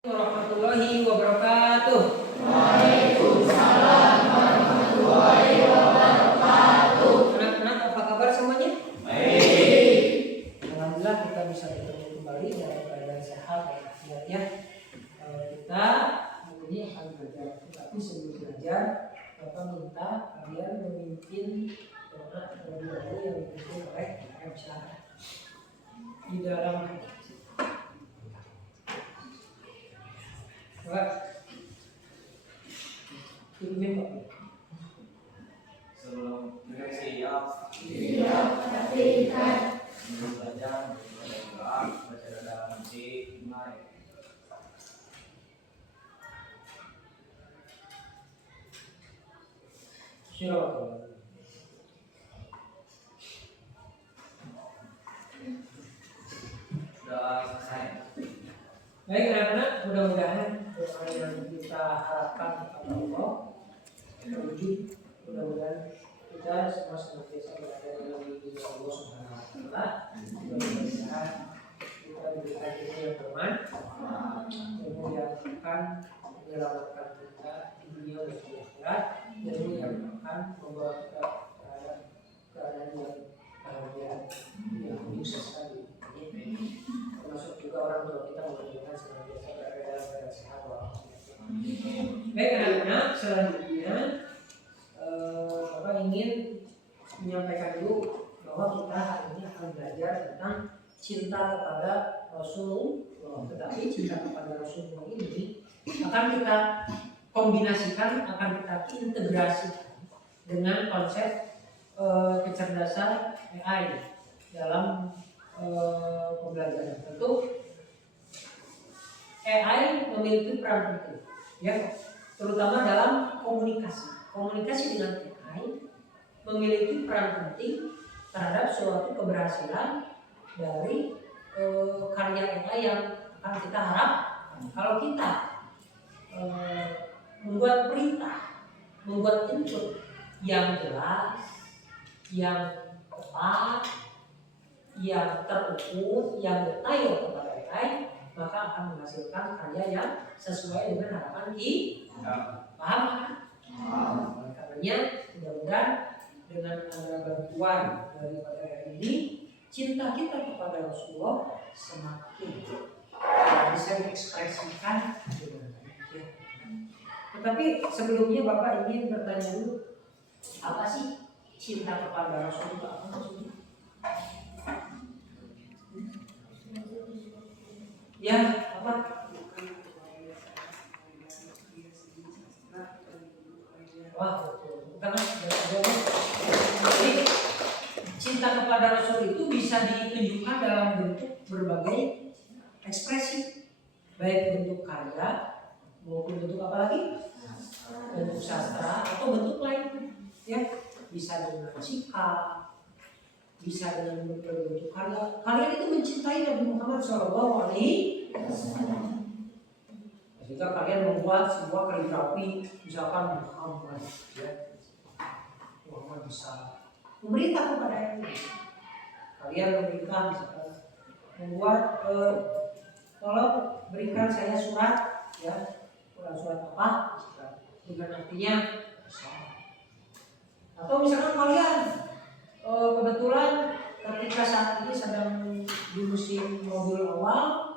Warahmatullahi wabarakatuh. Waalaikumsalam warahmatullahi wabarakatuh. Anak-anak, apa kabar semuanya? Baik. Alhamdulillah kita bisa bertemu kembali dalam keadaan sehat dan afiat ya. Kita hari ini akan belajar, tetapi sebelum belajar, Bapak minta kalian memimpin doa terlebih dahulu yang dipimpin oleh Ayah Syarah di dalam hati. Bapak, pimpin Pak. Sebelum siap Hatikan sebelum belajar doa baca dalam musik mari. Silakan. Doa selesai. Baik anak-anak, mudah-mudahan doa yang kita harapkan kepada Allah terwujud. Mudah-mudahan kita semua senantiasa berada dalam lindungan Allah Subhanahu wa Ta'ala. Mudah-mudahan kita diberikan ilmu yang bermanfaat, ilmu yang akan menyelamatkan kita di dunia dan di akhirat, ilmu yang akan membawa kita terhadap keadaan yang bahagia, yang sukses sekali. Termasuk juga orang tua kita mudah-mudahan senantiasa berada dalam keadaan sehat walafiat. Baik anak-anak, selanjutnya Bapak ingin menyampaikan dulu bahwa kita hari ini akan belajar tentang cinta kepada Rasulullah. Tetapi cinta kepada Rasulullah ini akan kita kombinasikan, akan kita integrasikan dengan konsep kecerdasan AI dalam pembelajaran. Tentu AI memiliki peran penting, ya, terutama dalam komunikasi. Komunikasi dengan AI memiliki peran penting terhadap suatu keberhasilan dari karya AI yang akan kita harapkan. Kalau kita membuat perintah, membuat input yang jelas, yang tepat, yang terukur, yang detail kepada AI, maka akan menghasilkan karya yang sesuai dengan harapan kita. Paham kan? Oleh karenanya, mudah-mudahan dengan ada bantuan daripada AI ini, cinta kita kepada Rasulullah semakin bisa diekspresikan dengan baik. Ya. Tetapi sebelumnya Bapak ingin bertanya dulu, apa sih cinta kepada Rasulullah? Apa maksudnya? Ya, apa? Wah, jadi cinta kepada Rasul itu bisa ditunjukkan dalam bentuk berbagai ekspresi, baik bentuk karya maupun bentuk apa lagi? Bentuk sastra atau bentuk lain. Ya, bisa dengan sikap, bisa dengan bentuk karya. Kalian itu mencintai Nabi Muhammad SAW. Jika kalian membuat sebuah kaligrafi, misalkan Muhammad, ya, Muhammad bisa memerintah kepada ini. Kalian memerintah misalkan membuat, tolong berikan saya surat, ya, surat apa? Dengan artinya, atau misalkan kalian kebetulan ketika saat ini sedang di musim Rabiul Awal,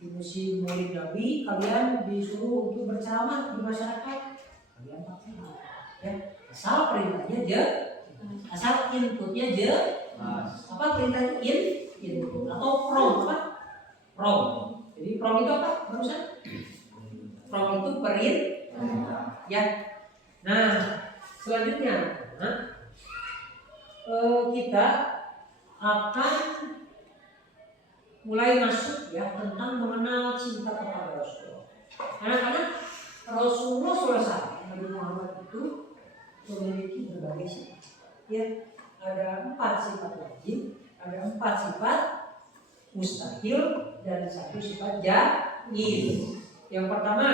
di musim Maulid Nabi, kalian disuruh untuk berceramah di masyarakat. Kalian pakai, ya, asal perintahnya asal inputnya apa perintahnya input atau prompt apa? Prompt. Jadi prompt itu apa? Barusan? Prompt itu perintah. Ya. Nah, selanjutnya, kita akan mulai masuk ya tentang mengenal cinta kepada Rasulullah. Anak-anak, Rasulullah SAW Nabi Muhammad itu memiliki berbagai sifat. Ya, ada 4 sifat wajib, ada 4 sifat mustahil, dan 1 sifat jaiz. Yang pertama,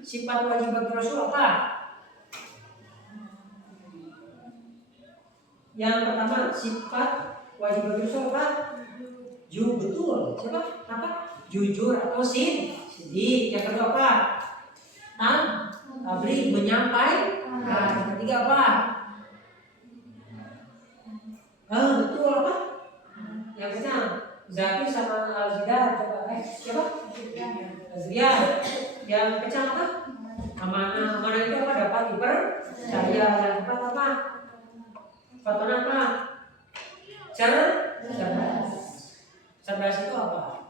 sifat wajib bagi Rasul apa? Yang pertama, sifat wajib bagi Rasul apa? Betul. Siapa? Apa? jujur atau sidik. Yang kedua apa? Tabligh, menyampaikan. Yang ketiga apa? Betul apa? Yang kencang. Zaki sama Al-Zidar coba siapa? Azrian. Yang kencang apa? Amanah. Amanah itu apa? Dapat dipercaya. Yang keempat apa? Fatona apa? Cerdas. Cerdas itu apa?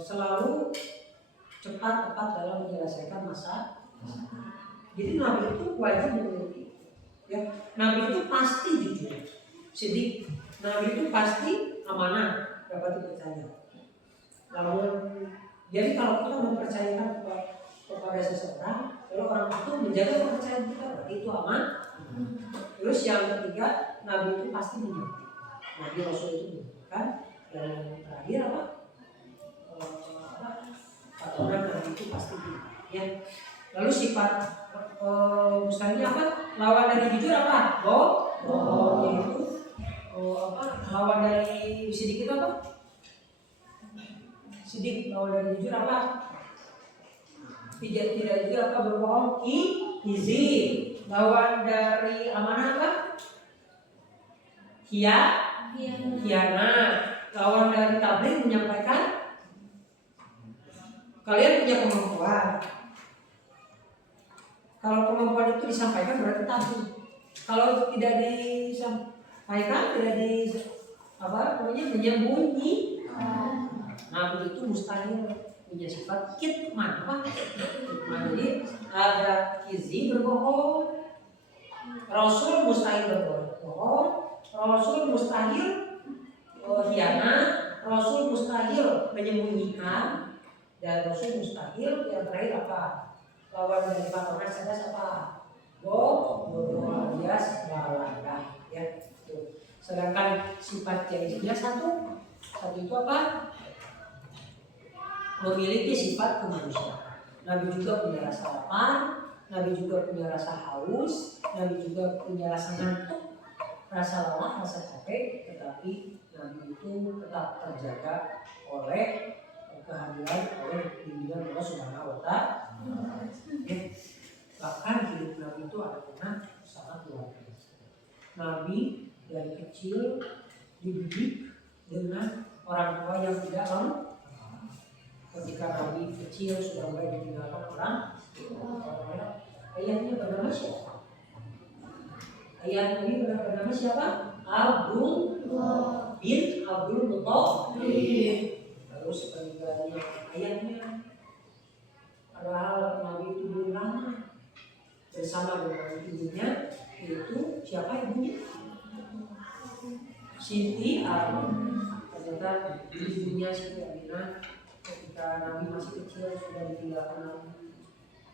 Selalu cepat tepat dalam menyelesaikan masalah. Jadi Nabi itu wajib memiliki. Ya, Nabi itu pasti jujur, sidik. Nabi itu pasti amanah, dapat dipercaya. Lalu, jadi kalau kita mempercayakan kepada seseorang, kalau orang itu menjaga kepercayaan kita, berarti itu aman. Terus yang ketiga, Nabi itu pasti mengerti. Nabi Rasul itu mengertikan. Dan yang terakhir apa? Orang Nabi itu pasti mengerti. Ya. Lalu sifat misalnya apa? Lawan dari jujur apa? Yaitu lawan dari sidik itu apa? Sidik lawan dari jujur apa? Tidak jujur apa? Berbohong, izin. Lawan dari amanah apa? Khianat. Lawan dari tabligh, menyampaikan. Kalian punya kemampuan. Kalau kemampuan itu disampaikan berarti tabligh. Kalau tidak disampaikan, tidak menyembunyi. Nabi itu mustahil punya sifat kitman. Jadi ada kizi, berbohong. Rasul mustahil berbohong. Rasul mustahil khianat. Rasul mustahil menyembunyikan. Dan Rasul mustahil yang terakhir apa? Lawan dari Fatona cerdas apa? Bodoh alias baladah. Ya, itu. Sedangkan sifat jadinya satu itu apa? Memiliki sifat kemanusiaan. Nabi juga punya rasa lapar, Nabi juga punya rasa haus, Nabi juga punya rasa ngantuk, rasa lelah, rasa capek, tetapi Nabi itu tetap terjaga oleh kehadiran, oleh bimbingan Allah Subhanahu wa Ta'ala. Bahkan hidup Nabi itu adalah sangat luar biasa. Nabi dari kecil dididik dengan orang tua yang tidak lengkap. Ketika Nabi kecil sudah mulai ditinggalkan orang, ayahnya bernama siapa? Ayah Nabi bernama siapa? Abdul bin Abdul Muttalib. Terus peninggalannya ayahnya. Padahal Nabi itu belum lama bersama dengan ibunya, yaitu siapa ibunya? Siti Aminah. Ternyata ibunya Siti Aminah ketika Nabi masih kecil sudah ditinggalkan Nabi.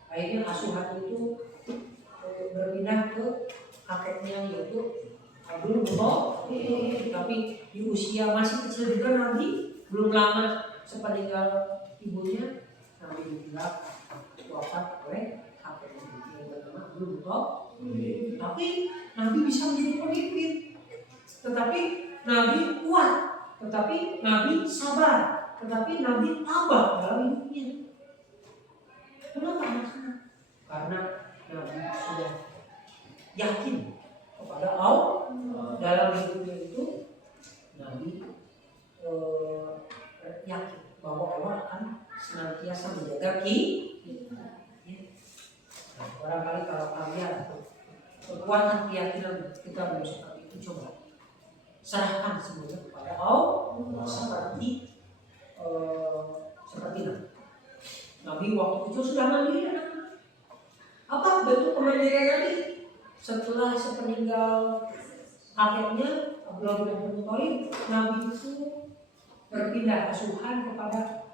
Akhirnya asuhan itu berpindah ke kakeknya yaitu Abdul Muttalib. Tapi di usia masih kecil juga Nabi, belum lama sepeninggal ibunya, Nabi ditinggal wafat oleh kakeknya yang bernama Abdul Muttalib. Tapi Nabi bisa menjadi pemimpin. Tetapi Nabi kuat, tetapi Nabi sabar, tetapi Nabi tabah dalam hidupnya. Kenapa? Karena Nabi sudah yakin kepada Allah dalam hidupnya itu. Nabi yakin bahwa Allah akan senantiasa menjaga kita. Barangkali kalau kalian kekuatan keyakinan kita belum seperti itu, coba serahkan semuanya kepada Allah seperti Nabi. Nabi waktu kecil sudah mandiri. Apa bentuk kemandirian Nabi? Setelah sepeninggal kakeknya Abdullah bin Abdul Muttalib, Nabi itu berpindah asuhan kepada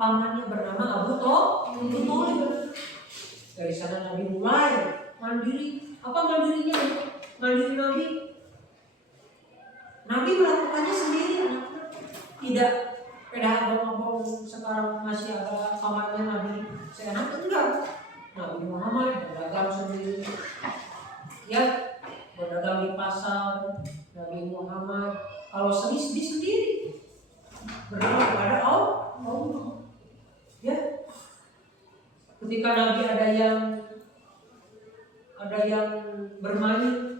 pamannya bernama Abu Thalib. Dari sana Nabi mulai mandiri. Apa mandirinya? Mandiri Nabi. Nabi melakukannya sendiri, tidak beda abang-abang sekarang masih ada pamannya Nabi seenaknya, enggak. Nabi Muhammad berdagang sendiri, ya, berdagang di pasar. Nabi Muhammad kalau sedih sendiri, berdoa Ketika Nabi ada yang bermain,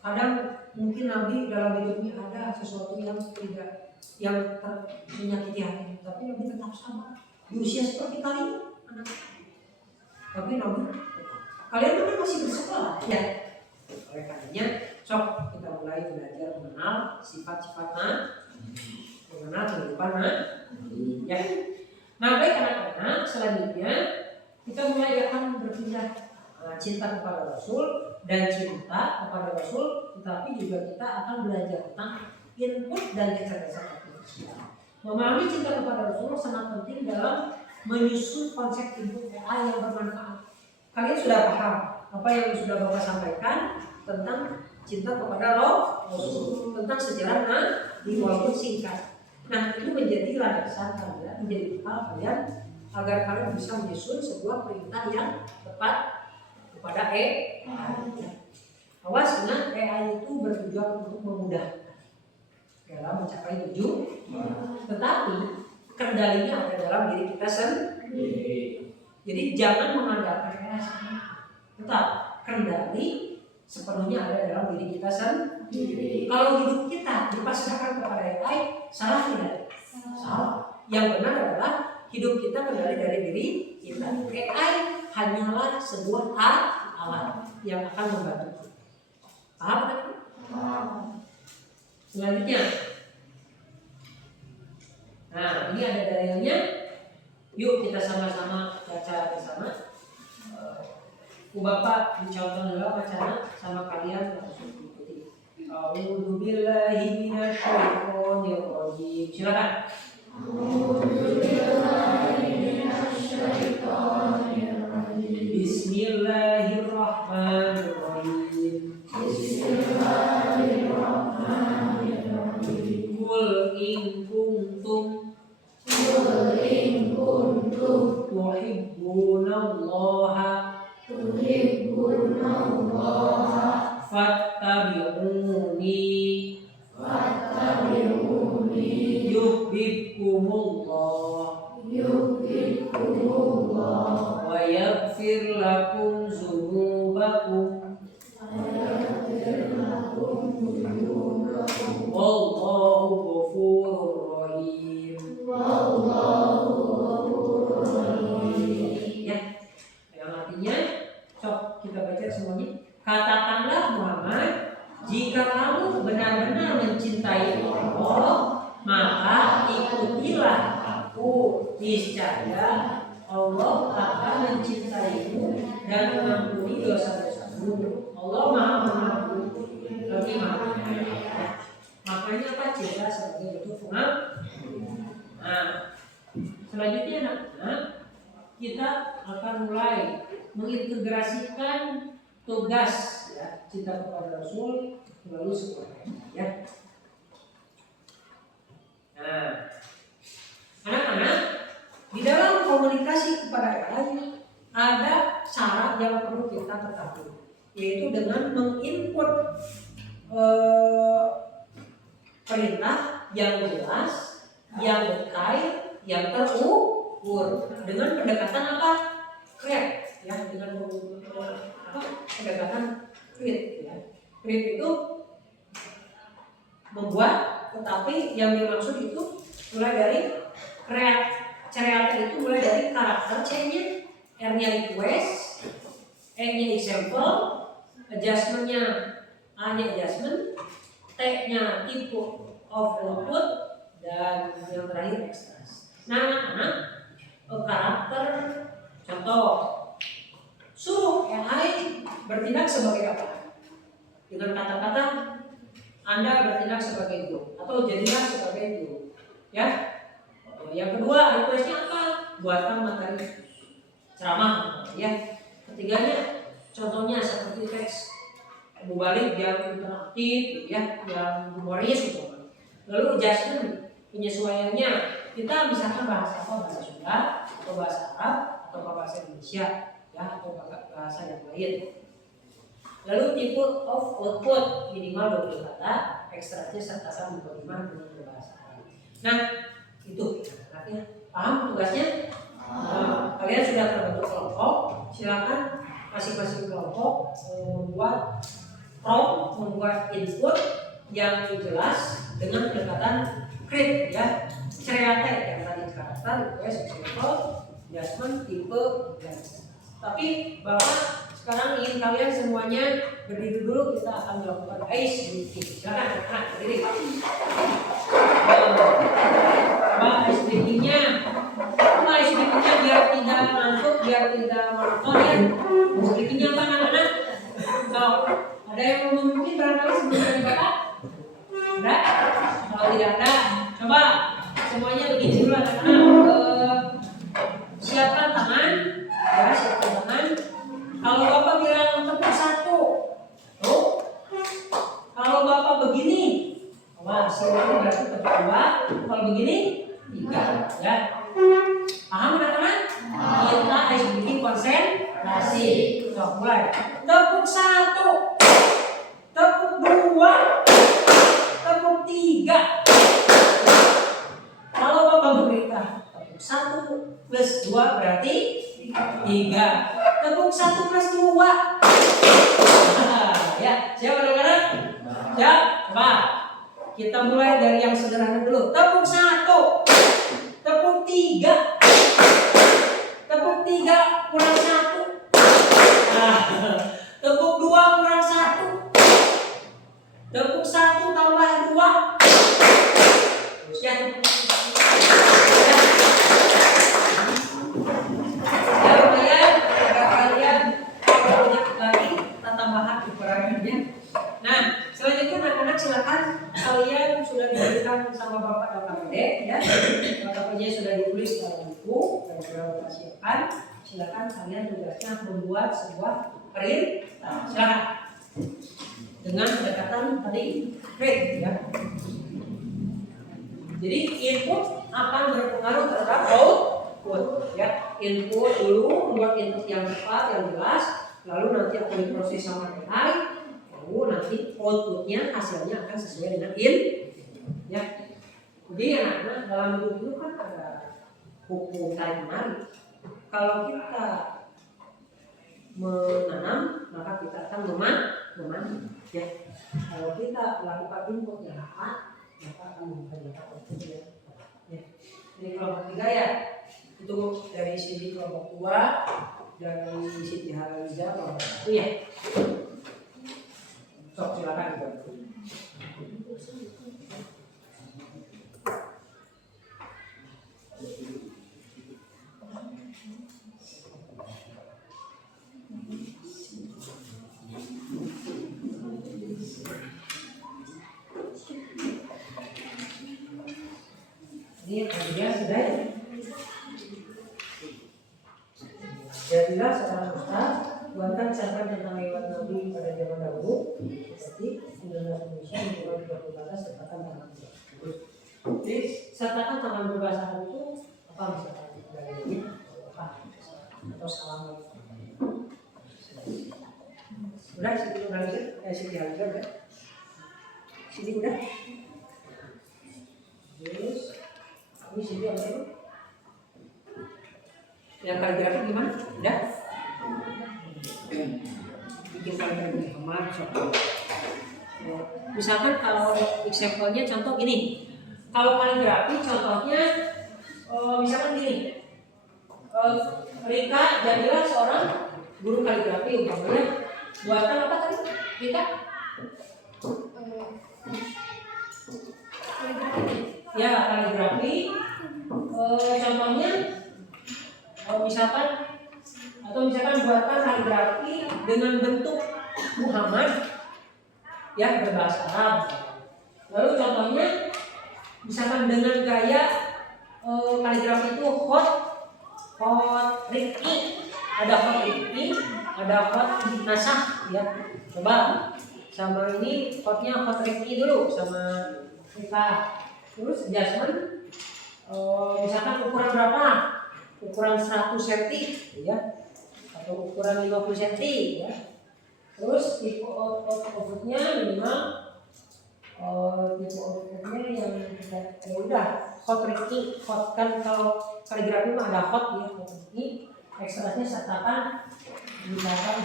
kadang mungkin Nabi dalam hidupnya ada sesuatu yang menyakiti hati, tapi Nabi tetap sabar. Di usia seperti kalian, tapi Nabi, kalian kan masih bersekolah, ya. Oleh karenanya, sok kita mulai belajar mengenal sifat-sifat mengenal kehidupan ya. Nah, baik anak-anak, selanjutnya kita mulai akan berpindah cinta kepada Rasul dan cinta kepada Rasul, tetapi juga kita akan belajar tentang input dan kecerdasan artifisial. Memahami cinta kepada Rasul sangat penting dalam menyusun konsep input AI yang bermanfaat. Kalian sudah paham apa yang sudah Bapak sampaikan tentang cinta kepada Rasul, tentang sejarah Nabi walaupun singkat. Nah, itu menjadi landasan kalian, menjadi bekal kalian agar kalian bisa menyusun sebuah perintah yang tepat kepada AI. Awas, ingat, AI itu bertujuan untuk memudahkan dalam mencapai tujuan, tetapi kendalinya ada dalam diri kita sendiri. Jadi jangan mengandalkan AI, tetap kendali sepenuhnya ada dalam diri kita sendiri. Kalau hidup kita dipasrahkan kepada AI, salah tidak? Salah. Yang benar adalah hidup kita kendali dari diri kita. AI hanyalah sebuah alat yang akan membantu kita. Paham kan? Selanjutnya, nah ini ada dalilnya. Yuk kita sama-sama baca bersama. Bapak dicontoh dulu bacaan sama kalian langsung ikuti. A'udzubillahi minasyaitonir rajim. Silakan. Bismillahirrahmanirrahim. Qul in kuntum tuhibbunallaha fattabi'uni yuhibbukumullah wa yaghfir lakum dzunubakum wallahu ghafurur rahim. Ya, yang artinya cok kita baca semuanya. Katakanlah Muhammad, jika kamu benar-benar mencintai Allah, maka ikutilah aku. Niscaya Allah akan mencintaimu dan mengampuni dosa-dosamu. Allah Maha Pengampun lagi Maha Penyayang. Makanya apa? Cinta sebagai bentuk pengampun. Nah, selanjutnya anak-anak, kita akan mulai mengintegrasikan tugas ya, cinta kepada Rasul melalui sebuah ya. Nah, anak-anak, di dalam komunikasi kepada AI ada syarat yang perlu kita ketahui, yaitu dengan menginput perintah yang jelas, yang detail, yang terukur dengan pendekatan apa? Create ya, dengan pendekatan create ya. Create itu membuat, tetapi yang dimaksud itu mulai dari create itu mulai dari karakter C-nya, R-nya request, E-nya example, adjustment-nya A-nya adjustment, T-nya type of output, dan yang terakhir extras. Nah, karakter contoh, suruh AI bertindak sebagai apa? Dengan kata-kata Anda bertindak sebagai guru atau jadilah sebagai guru, ya. Yang kedua, requestnya apa? Buatkan materi ceramah, ya. Ketiganya, contohnya seperti teks mubalik yang interaktif, ya, yang humoris gitu. Lalu adjustment, penyesuaiannya, kita misalkan bahasa apa? Bahasa Sunda, atau bahasa Arab, atau bahasa Indonesia, ya, atau bahasa yang lain. Lalu tipe of output, minimal 20 kata, ekstranya sertakan mukadimah dengan berbahasa Arab. Nah, itu artinya paham tugasnya? kalian sudah terbentuk kelompok, silakan masing-masing kelompok membuat prompt, membuat input yang jelas dengan pendekatan create ya, create yang tadi karakter, request, example, adjustment, tipe, dan. Tapi Bapak sekarang ingin kalian semuanya berdiri dulu, kita akan melakukan ice breaking. Silakan berdiri. Coba ice breakingnya. Ice breakingnya biar tidak ngantuk, biar tidak monoton ya. Ice breakingnya apa anak-anak? Ada yang mau mungkin barangkali sebelum dari Bapak? Ada? Kalau tidak ada, coba semuanya begini dulu anak-anak. Siapkan tangan, ya siapkan tangan. Kalau Bapak bilang tepuk 1, tuh. Kalau Bapak begini, wah siapkan berarti tepuk 2. Kalau begini, 3, ya. Paham anak-anak? Kita harus bikin konsentrasi. Coba mulai. Tepuk 1, tepuk 2, tepuk 3. Kalau Bapak berita tepuk 1 plus 2 berarti 3. Tepuk 1 plus 2. Ya, siap anak-anak? Ya, coba. Kita mulai dari yang sederhana dulu. Tepuk 1, tepuk 3, tepuk 3 kurang 1. Tepuk 2 kurang 1. Tepuk 1 tambah 2. Terus ya. Ya lumayan, agak kalian kalau banyak lagi kita tambahkan ukurannya. Nah, selanjutnya anak-anak silakan kalian sudah diberikan sama Bapak LKPD ya. LKPD sudah ditulis dalam buku dan sudah Bapak siapkan. Silakan kalian tugasnya membuat sebuah print. Nah, silakan dengan pendekatan tadi print ya. Jadi input akan berpengaruh terhadap output ya. Input dulu membuat input yang tepat yang jelas, lalu nanti akan diproses sama AI, lalu nanti outputnya hasilnya akan sesuai dengan ya. Jadi anak-anak dalam hidup itu kan ada hukum tarik menarik. Kalau kita menanam maka kita akan memanen ya. Kalau kita melakukan input yang tepat maka akan menghasilkan outputnya. Ya. Ini kelompok 3 ya. Itu dari sini kelompok 2, dari Siti Haraliza kelompok 1 ya. Sok silakan Ibu. Ini kemudian sudah ya. Jadilah seorang ustaz, buatkan catatan tentang lewat Nabi pada zaman dahulu, seperti Undang-Undang Indonesia mencoba berbatas catatan tangan. Jadi catatan tangan berbahasa Arab itu apa misalkan dari ini apa atau salam udah sini udah sini aja udah sini udah terus ini sini apa itu yang kaligrafi gimana udah bikin kaligrafi kemana misalkan kalau example-nya contoh gini. Kalau kaligrafi contohnya misalkan gini. Rika jadilah seorang guru kaligrafi umpamanya. Buatan apa tadi? Rika? Ya, kaligrafi. Contohnya misalkan buatan kaligrafi dengan bentuk Muhammad ya berbahasa Arab. Lalu contohnya misalkan dengan gaya kaligrafi itu hot Rifki, ada hot Rifki, ada hot Nasah ya. Coba sama ini hotnya hot Rifki dulu sama kita. Terus adjustment misalkan ukuran berapa? Ukuran 100 cm ya atau ukuran 50 cm ya. Terus tipe outputnya minimal tipe outputnya yang udah hot Rifki, hot kan kalau kaligrafi mah ada hot ya hot Rifki. ekstrasnya sertakan misalkan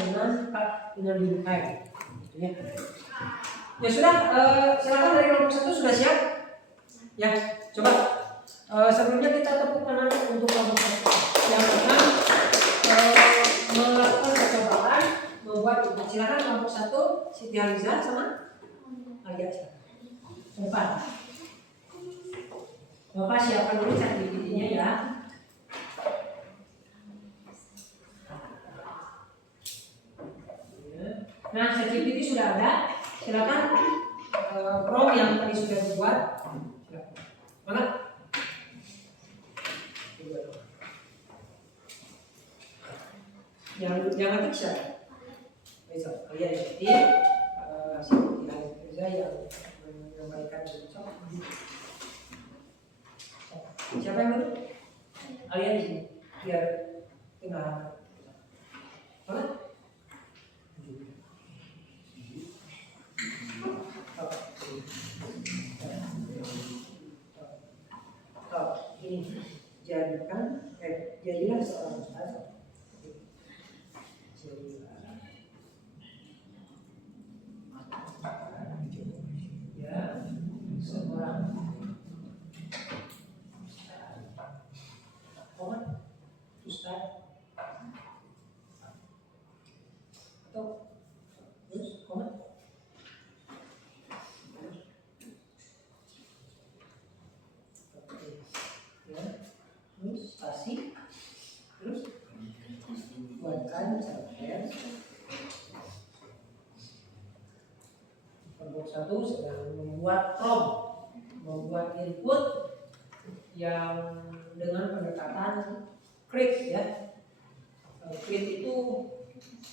dengan dibukai. Ya. Ya sudah, silakan dari kelompok 1 sudah siap? Ya, coba sebelumnya kita tepuk tangan untuk kelompok 1 yang akan melakukan percobaan membuat itu. Silakan kelompok 1 Siti Aliza sama Alia. Cepat. Bapak siapkan dulu ChatGPT-nya ya. Nah, ChatGPT sudah ada. Silakan prompt yang tadi sudah dibuat. Mana? Yang ngetik siapa? Besok kalian ketik. Siti yang menyampaikan besok. Siapa yang baru? Kalian di sini biar tengah. Mana? Ini jadilah seorang ustaz. Ya, seorang ustaz atau terus komen. Terus spasi, terus buatkan cerpen. Kelompok 1 sedang membuat prompt, membuat input yang dengan pendekatan CRISP ya. CRISP itu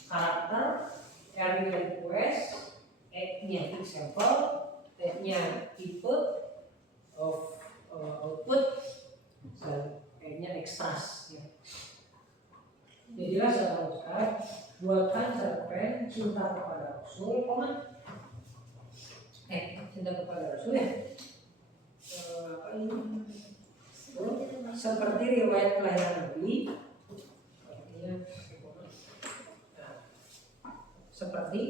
karakter, R-nya request, E-nya example, T-nya input, of output, dan E-nya extras ya. Jadilah seorang ustaz, buatkan cerpen cinta kepada Rasul, cinta kepada Rasul ya. Apa ini? Seperti riwayat kelahiran Nabi. Seperti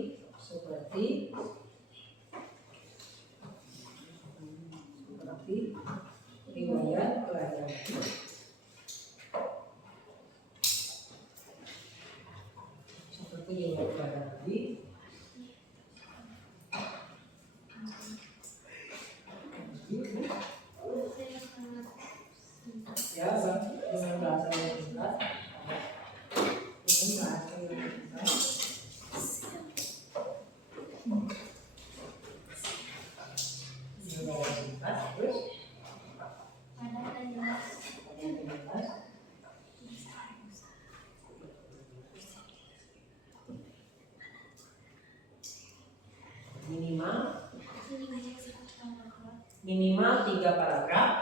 riwayat kelahiran Nabi. Seperti riwayat kelahiran Nabi. Ya, dengan bahasa yang singkat. Dengan bahasa yang singkat. Terus minimal 3 paragraf.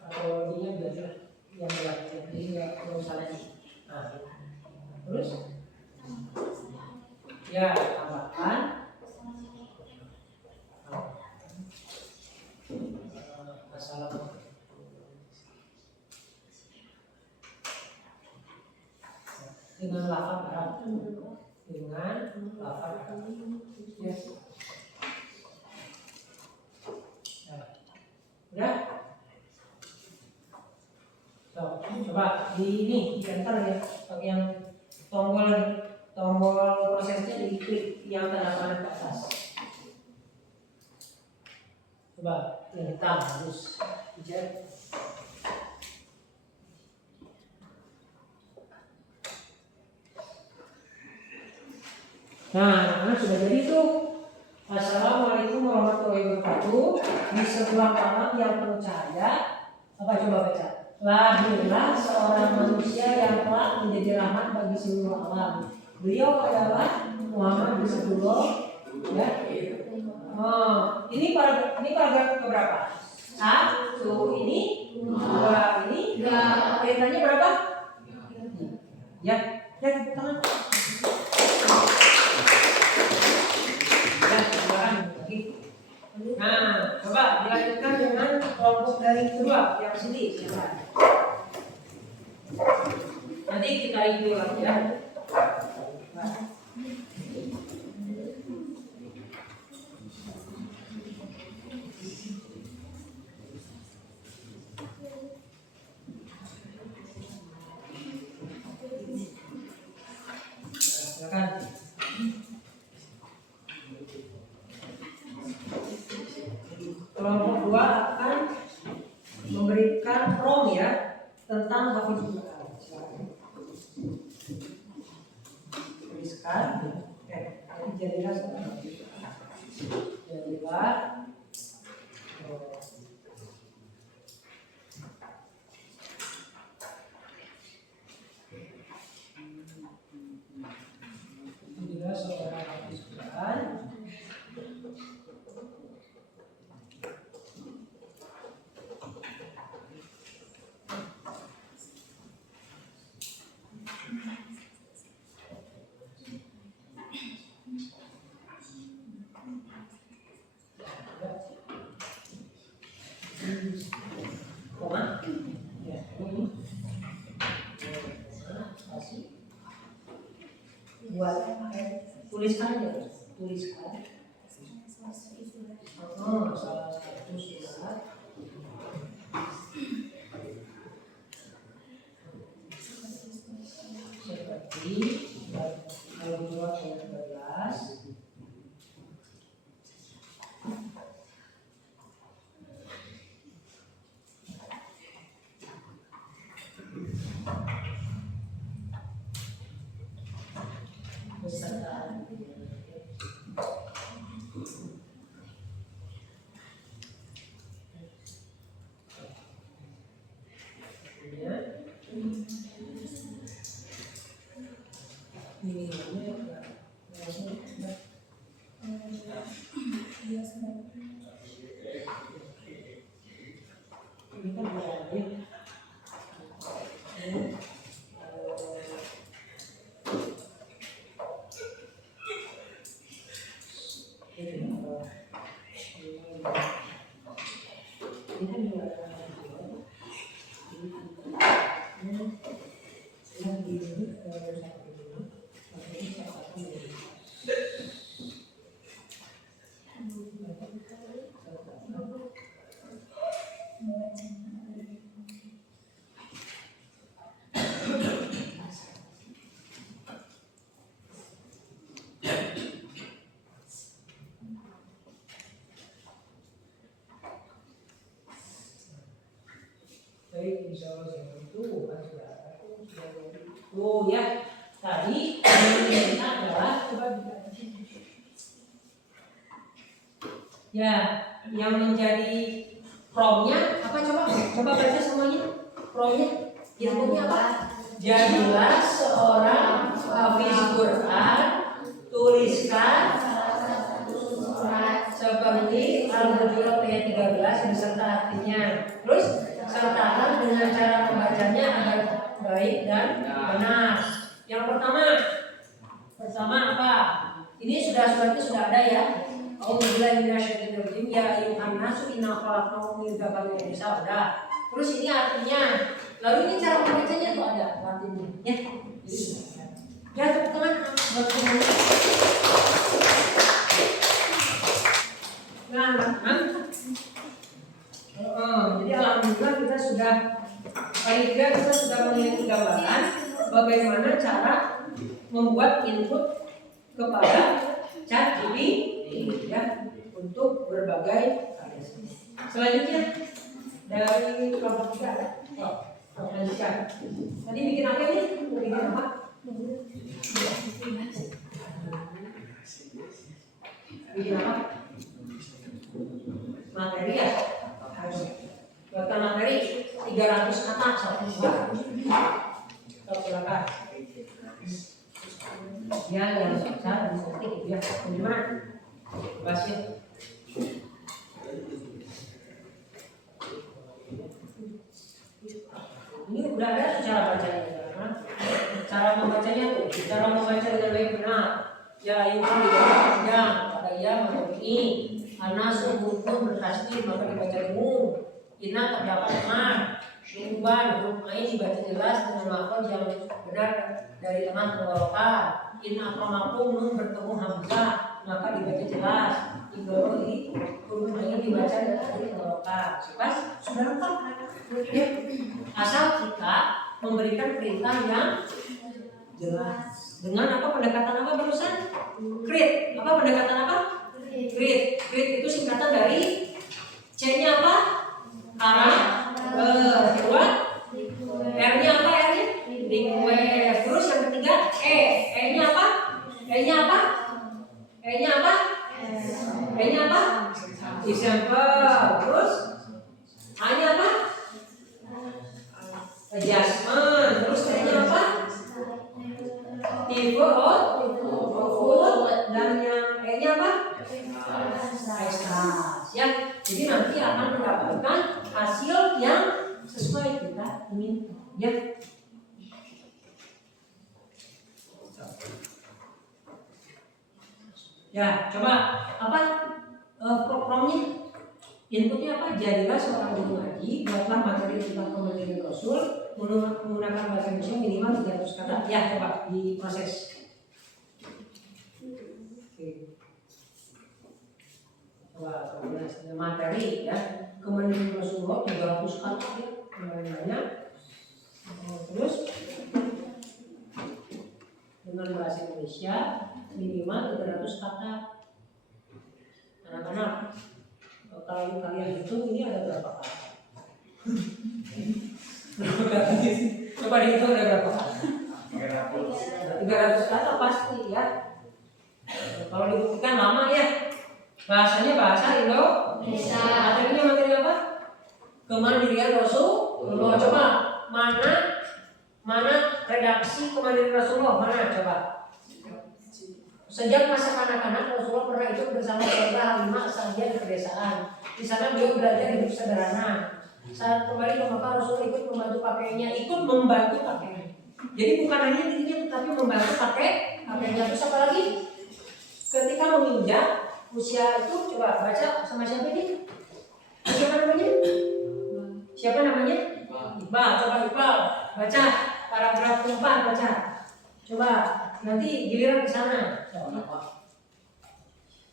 Atau dia belajar yang belajar jadi nggak perlu salah. Nah, terus ya tambahkan masalah dengan lafaz Arab, dengan lafaz Arab. Yes. Nah, udah. So, coba di ini diantar ya, yang tombol prosesnya diklik yang tanda panah ke atas. Coba yang hitam harus dicek. Nah, sudah jadi tuh. Assalamualaikum warahmatullahi wabarakatuh. Di sebuah kamar yang penuh cahaya, apa coba baca? Lahirlah seorang manusia yang telah menjadi rahmat bagi seluruh alam. Beliau adalah Muhammad Rasulullah. Ya. Ini paragraf berapa? 1 ini, 2 ini, kaitannya berapa? Ya, tangan. dari kedua yang sini silakan. Nanti kita review lagi ya. Silakan. Kelompok 2 akan memberikan prom ya tentang hafiz Quran. Tuliskan. Jadilah seorang hafiz Quran. Koma. Ya, ini. Buat tuliskan aja, tuliskan. Oh, salah satu surat. Seperti Al-Baqarah ayat 12. Beserta baik, insya Allah itu oh ya, tadi yang kita adalah ya, yang menjadi promnya apa coba baca semuanya. Promnya ilmunya apa? Jadilah seorang hafiz Quran, tuliskan seperti Al-Hujurat ayat 13 beserta artinya. Terus sertakan dengan cara membacanya agar baik dan benar. Yang pertama apa? Ini sudah ada ya. A'udzubillahi minasyaitonir rajim. Ya ayyuhan nasu inna khalaqnakum min dzakarin wa unsa. Udah. Terus ini artinya. Lalu ini cara membacanya tuh ada artinya. Ya. Ya, tepuk tangan buat semuanya. Jadi alhamdulillah kita sudah memiliki gambaran bagaimana cara membuat input kepada ChatGPT ya untuk berbagai karya. Selanjutnya dari kelompok 3 lanjutkan. Tadi bikin apa nih? Bikin apa? Bikin apa? Materi ya? Buatkan materi 300 kata satu buah. Silakan. Ya, yang baca disetik ya. Gimana? Baca. Ini udah ada cara bacanya, kan? Cara membacanya tuh, cara membaca dengan baik benar. Ya, ayuhan yang pada yang atau ini. Anas pun bertasbih maka dibaca umum. Ina terdapat ma. Syuban huruf ain dibaca jelas dengan makhraj yang benar dari tengah tenggorokan. In akramakum nun bertemu hamzah maka dibaca jelas. Ibrori huruf ain dibaca dari tenggorokan. Sudah lengkap. Ya. Asal kita memberikan perintah yang jelas. Dengan apa pendekatan apa barusan? Krit. Apa pendekatan apa? Krit. Krit itu singkatan dari C-nya apa? Arah. Kedua, R-nya apa? R-nya? Request. Terus yang ketiga, E-nya apa? E-nya apa? E-nya apa? E-nya apa? Example. Terus A-nya apa? Adjustment. Terus T-nya apa? Tipe output. Dan yang E-nya apa? Ekstras. Ya, jadi nanti akan mendapatkan hasil yang sesuai kita ingin. Ya. Ya, coba apa promnya? Inputnya apa? Jadilah seorang guru ngaji, buatlah materi tentang Komandir Rasul menggunakan bahasa Indonesia minimal 300 kata. Ya, coba diproses. Oke. Coba materi ya. Komandir Rasulullah 300 kata ya, banyak. Terus dengan bahasa Indonesia minimal 300 kata. Anak-anak, kalau kalian hitung ini ada berapa kata? Coba dihitung ada berapa kata? 300 kata pasti ya. Kalau dibuktikan lama ya. Bahasanya bahasa Indonesia. Materi apa? Kemandirian Rasulullah. Coba mana redaksi Kemandirian Rasulullah? Mana coba? Sejak masa kanak-kanak Rasulullah pernah ikut bersama keluarga Halimah Sa'diyah di pedesaan. Di sana beliau belajar hidup sederhana. Saat kembali ke Makkah Rasulullah ikut membantu kakeknya. Jadi bukan hanya dirinya tetapi membantu kakeknya. Terus apa lagi? Ketika menginjak usia itu, coba baca sama siapa ini? Siapa namanya? Iqbal. Coba Iqbal baca paragraf keempat, baca. Coba nanti giliran ke sana.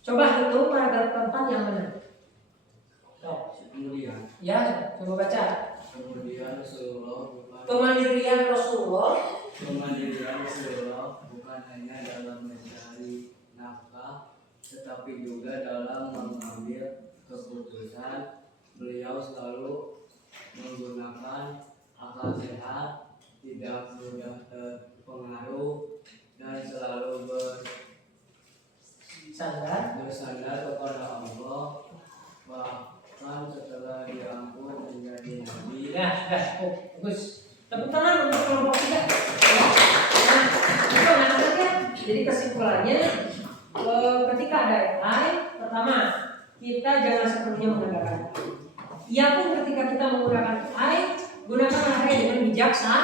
Coba hitung paragraf keempat yang mana? Ya, coba baca. Kemandirian Rasulullah bukan hanya dalam mencari nafkah, tetapi juga dalam mengambil keputusan. Beliau selalu menggunakan akal sehat, tidak mudah terpengaruh, dan selalu bersandar kepada Allah. Bahkan setelah diangkut menjadi nabi. Bagus. Tepuk tangan untuk kelompok 3. Nah, itu anak-anak ya. Jadi kesimpulannya, ketika ada AI, pertama kita jangan sepenuhnya menggunakan. Ia pun ketika kita menggunakan AI, gunakan AI dengan bijaksana.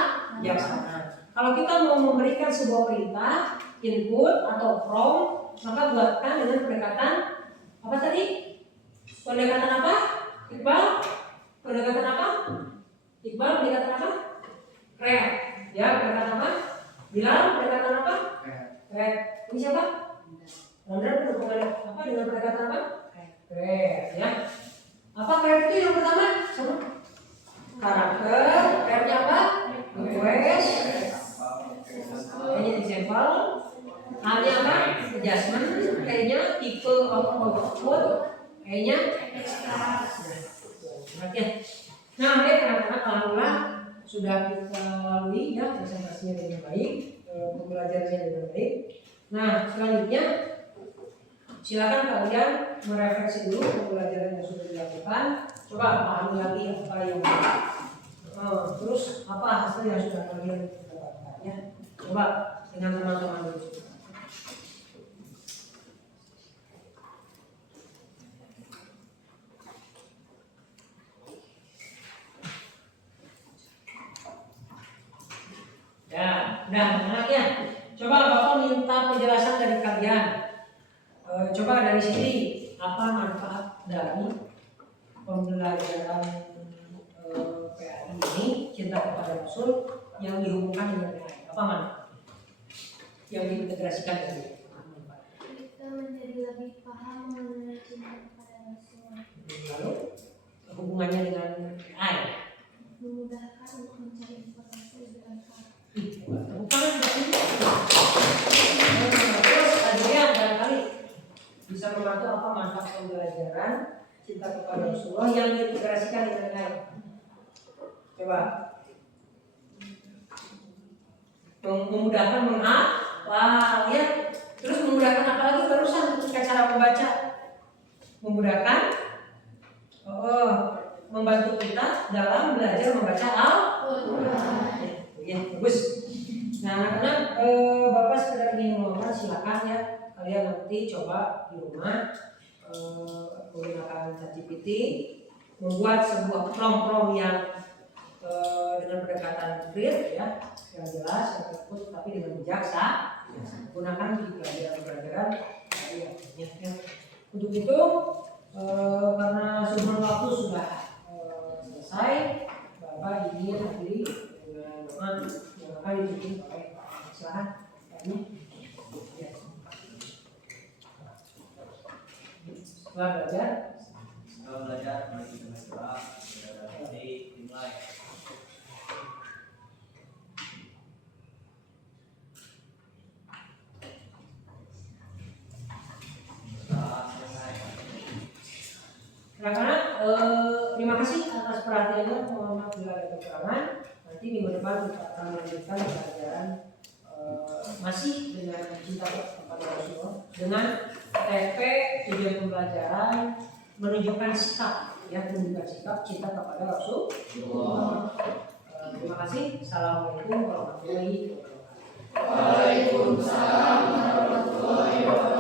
Kalau kita mau memberikan sebuah perintah, input atau prompt, maka buatkan dengan pendekatan apa tadi? Pendekatan apa? Iqbal? Pendekatan apa? Kret. Ya, pendekatan apa? Bilang pendekatan apa? Kret. Ini siapa? Benar berhubungan apa dengan pendekatan apa? Kret. Ya. Apa kret itu yang pertama? Sama. Karakter. Kretnya apa? Request. Kayaknya example. A-nya apa? Adjustment. Kayaknya tipe output. Kayaknya ekstras. Nah, anak-anak alhamdulillah sudah kita lalui ya presentasinya dengan baik, pembelajarannya dengan baik. Nah, selanjutnya silakan kalian merefleksi dulu pembelajaran yang sudah dilakukan. Coba pahami lagi apa yang terus apa hasil yang sudah kalian dapatkan ya. Coba dengan teman-teman dulu. Ya, udah anaknya. Coba Bapak minta penjelasan dari kalian. Coba dari sini apa manfaat dari pembelajaran ini cinta kepada Rasul yang dihubungkan dengan yang lain. Apa mana? Yang diintegrasikan dengan dia. Kita menjadi lebih paham mengenai cinta kepada Rasul. Lalu hubungannya dengan air. Memudahkan untuk mencari informasi lebih lengkap. Bukan terus ada yang barangkali bisa membantu apa manfaat pembelajaran cinta kepada Rasulullah yang diintegrasikan dengan air. Coba memudahkan menghafal ya, terus memudahkan apa lagi barusan ketika cara membaca, memudahkan membantu kita dalam belajar membaca Al-Quran. Ya, bagus. Nah, anak-anak, Bapak sekedar ingin ngomong, silakan ya kalian nanti coba di rumah menggunakan ChatGPT, membuat sebuah prompt yang dengan pendekatan clear ya, yang jelas, yang tertutup, tapi dengan bijaksana. Gunakan di pelajaran-pelajaran ya. Untuk itu, karena sebelum waktu sudah selesai, Bapak ingin akhiri dengan doa yang akan dipimpin oleh silakan kami. Ya. Setelah belajar, mari kita berdoa. Nanti dimulai. Anak-anak, terima kasih atas perhatiannya. Mohon maaf bila ada kekurangan. Nanti minggu depan kita akan melanjutkan pelajaran masih dengan cinta kepada Rasulullah dengan TP tujuan pembelajaran menunjukkan sikap ya, menunjukkan sikap cinta kepada Rasulullah. Terima kasih. Assalamualaikum warahmatullahi wabarakatuh. Waalaikumsalam warahmatullahi wabarakatuh.